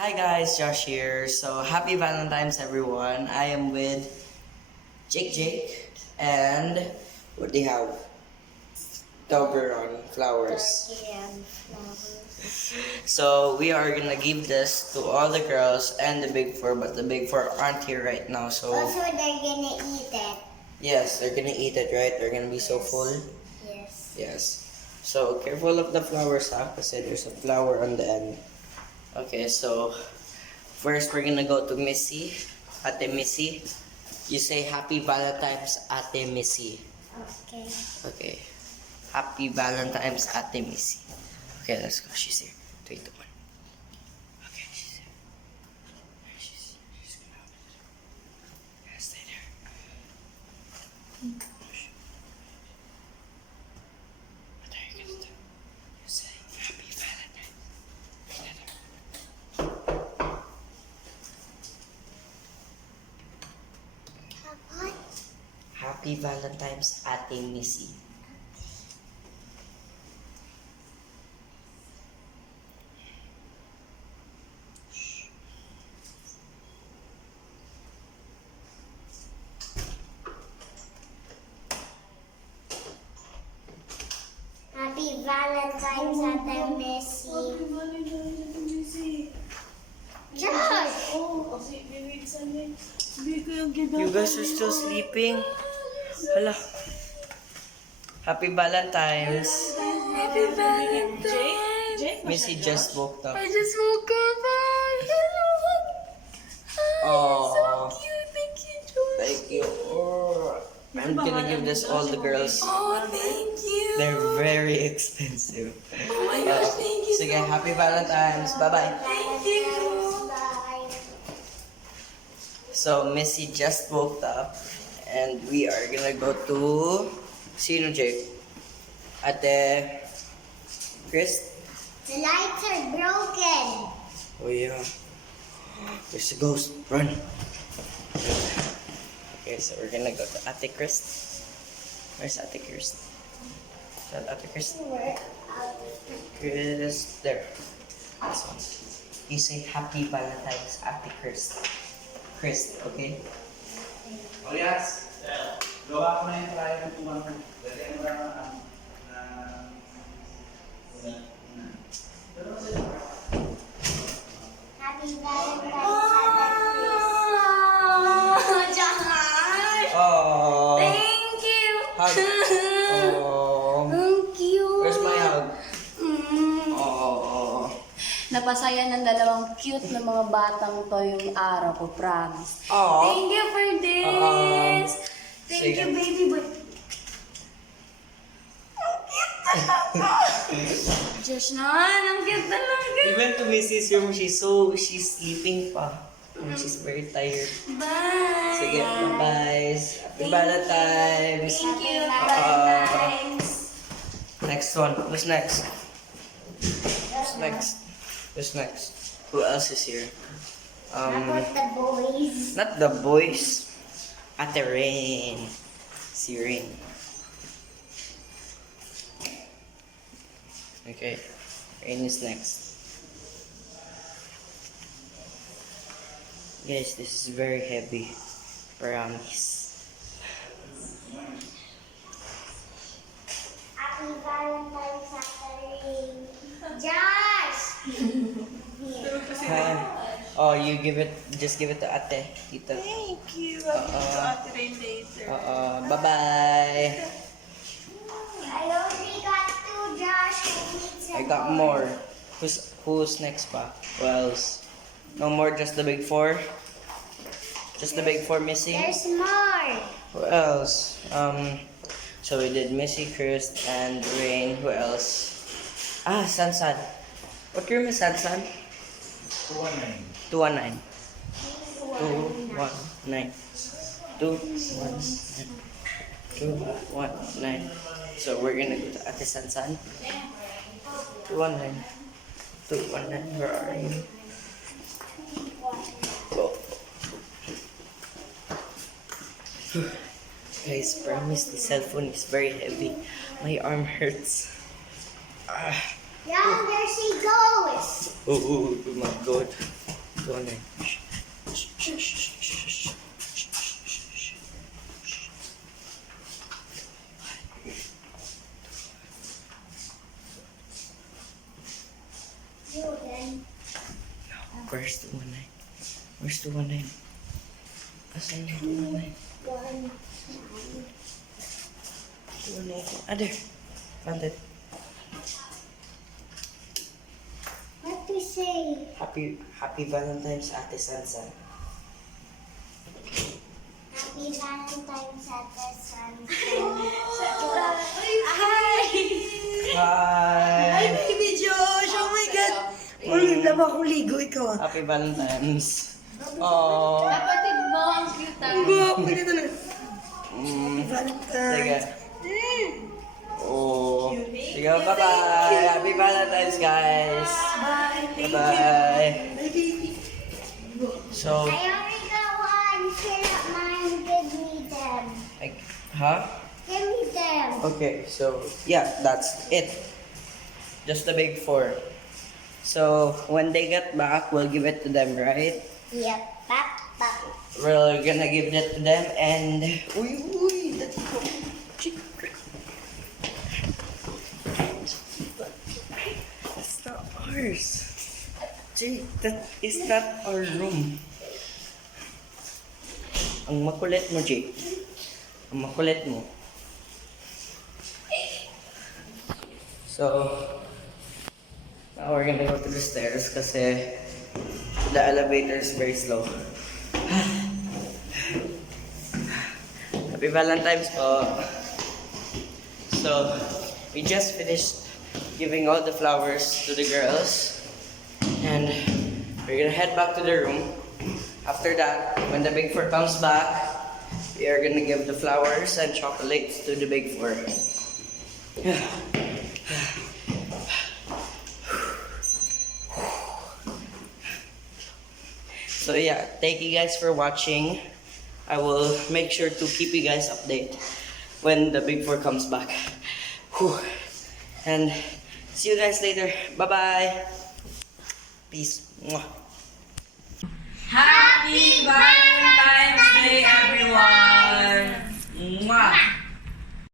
Hi guys, Josh here. So happy Valentine's everyone. I am with Jake and what do you have? Toblerone flowers. And flowers. So we are gonna give this to all the girls and the big four, but the big four aren't here right now. So Also, they're gonna eat it. yes, they're gonna eat it, right? They're gonna be so full. Yes. Yes. So careful of the flowers, kasi there's a flower on the end. Okay, so first we're gonna go to Missy, Ate Missy. You say Happy Valentine's, Ate Missy. Okay. Okay. Happy Valentine's, Ate Missy. Okay, let's go. She's here. 3, 2, 1. Okay, she's here. She's gonna open it. Yeah, stay there. What are you gonna do? You say Happy Valentine's. What? Happy Valentine's, Ate Missy. Happy Valentine's, Ate Missy. Josh! You guys are still sleeping? Hala. Happy Valentine's. Happy Valentine's. Missy just woke up. I just woke up. Aw. So cute. Thank you, George. Thank you. Oh, I'm gonna give this all the girls. Oh, thank you. They're very expensive. Oh my gosh, thank you. Sige, Happy Valentine's. Bye-bye. Thank you. Bye. So, Missy just woke up. And we are gonna go to... Sino, Jake? Ate... Chris? The lights are broken. Oh, yeah. There's a ghost. Run. Okay, so we're gonna go to Ate Chris. Where's Ate Chris? Is that Ate Chris? We're out. Chris, there. This one. You say Happy Valentine's, Ate Chris. Chris, okay? Oh yes. Gawa ko na yung trial ng tuwan ko. Lagyan mo lang ang Happy Valentine's, Oh, Josh. Oh. Thank you. Hug. Oh. Thank you. Where's my hug? Mm. Oh. Napasaya ng dalawang cute na mga batang to yung araw ko, promise. Oh. Thank you for this. Thank Sige. you, baby boy. Ang cute talaga. Josh naman, ang cute talaga. Even to Missy's room, she's sleeping pa. And she's very tired. Bye. Sige, bye-bye. Happy Valentine's. Thank you. Uh, Valentine's. Next one. Who's next? Who's next? Who's next? Who else is here? How about the boys? Not the boys. Ate Rain. Si Rain. Okay. Rain is next. Guys, this is very heavy. Promise. Happy Valentine's, Saturday. Josh! Oh, you just give it to Ate. Tita. Thank you. I'll give it to Ate Rain later. Bye-bye. I only got 2, Josh. I got more. Who's next pa? Who else? No more, just the big four? Just the big four missing? There's more. Who else? So we did Missy, Chris, and Rain. Who else? Ah, Sansan. What room is Sansan? 219. 219. 219. 219. So we're gonna go to Ate Sansan. 219. 219. Where are you? Go. Guys, promise the cell phone is very heavy. My arm hurts. Ah. Yeah, there she goes. Oh my god. 219. Jordan. Where's 219? Where's 219? Asan yung 219? 219. Ah, there. Found it. What to say? Happy Valentine's, Ate Sansan. Happy Valentine's at the sunset. Hi! Baby Josh! Oh my God! Uy, laba akong ligo, ikaw ah. Happy Valentine's. Oh. Kapatid mo, ang cute ah. Guwapo nito na. Sige. Valentine's. Oh. Sige, bye-bye. Happy Valentine's, guys. Bye. Thank Bye-bye. you. Bye, baby. So, I only got one. Philip, mine, give me them. huh? Give me them. Okay, so, yeah, that's it. Just the big four. So, when they get back, we'll give it to them, right? Yep. Papa. We're gonna give that to them and... Uy, let's go. That's not ours. Jake, that is not our room. Ang makulit mo, Jake. Ang makulit mo. So, now we're gonna go to the stairs kasi the elevator is very slow. Happy Valentine's po. So, we just finished giving all the flowers to the girls. And we're gonna head back to the room. After that, when the big four comes back, we are gonna give the flowers and chocolates to the big four. So yeah, thank you guys for watching. I will make sure to keep you guys updated when the big four comes back. Whew. And see you guys later. Bye-bye. Peace. Mwah. Happy Valentine's Day, everyone! Mwah.